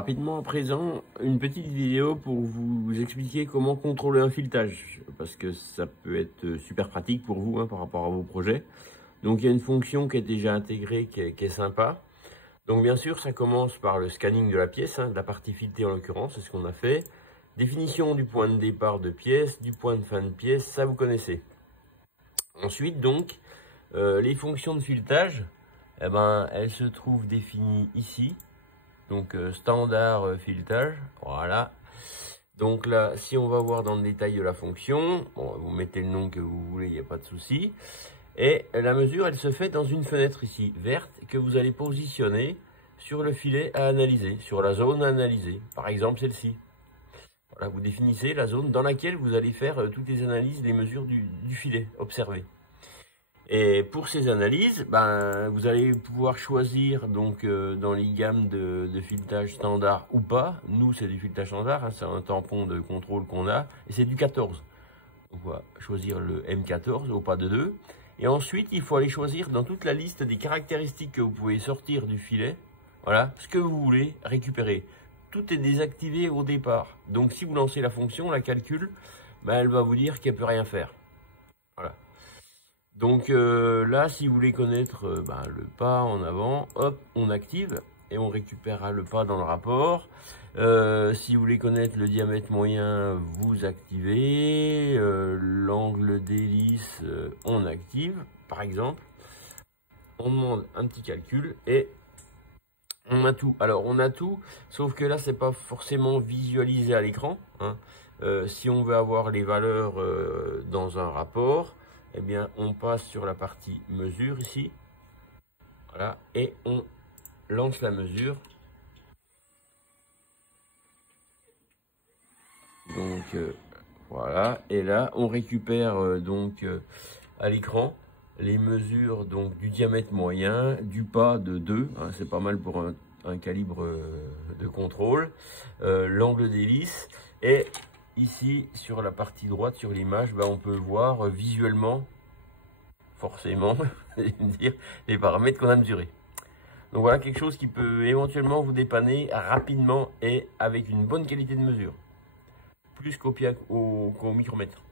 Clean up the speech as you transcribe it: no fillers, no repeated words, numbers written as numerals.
Rapidement à présent, une petite vidéo pour vous expliquer comment contrôler un filetage, parce que ça peut être super pratique pour vous par rapport à vos projets. Donc il y a une fonction qui est déjà intégrée, qui est sympa. Donc bien sûr, ça commence par le scanning de la pièce, de la partie filetée en l'occurrence, c'est ce qu'on a fait. Définition du point de départ de pièce, du point de fin de pièce, ça vous connaissez. Ensuite donc, les fonctions de filetage, elles se trouvent définies ici. Donc standard filetage, voilà. Donc là, si on va voir dans le détail de la fonction, bon, vous mettez le nom que vous voulez, il n'y a pas de souci. Et la mesure, elle se fait dans une fenêtre ici, verte, que vous allez positionner sur le filet à analyser, sur la zone à analyser. Par exemple, celle-ci. Voilà, vous définissez la zone dans laquelle vous allez faire toutes les analyses, les mesures du filet observé. Et pour ces analyses, vous allez pouvoir choisir donc dans les gammes de filetage standard ou pas. Nous, c'est du filetage standard, c'est un tampon de contrôle qu'on a, et c'est du 14. Donc on va choisir le M14 au pas de 2. Et ensuite, il faut aller choisir dans toute la liste des caractéristiques que vous pouvez sortir du filet, voilà, ce que vous voulez récupérer. Tout est désactivé au départ. Donc si vous lancez la fonction, la calcul, elle va vous dire qu'elle ne peut rien faire. Voilà. Donc là, si vous voulez connaître le pas en avant, hop, on active et on récupérera le pas dans le rapport. Si vous voulez connaître le diamètre moyen, vous activez. L'angle d'hélice, on active, par exemple. On demande un petit calcul et on a tout. Alors, on a tout, sauf que là, c'est pas forcément visualisé à l'écran. Si on veut avoir les valeurs dans un rapport, eh bien, on passe sur la partie mesure ici. Voilà, et on lance la mesure. Donc, voilà, et là, on récupère à l'écran les mesures donc du diamètre moyen, du pas de 2, c'est pas mal pour un calibre de contrôle, l'angle d'hélice, et ici sur la partie droite sur l'image, on peut voir visuellement, forcément, dire les paramètres qu'on a mesurés. Donc voilà quelque chose qui peut éventuellement vous dépanner rapidement et avec une bonne qualité de mesure, plus qu'au micromètre.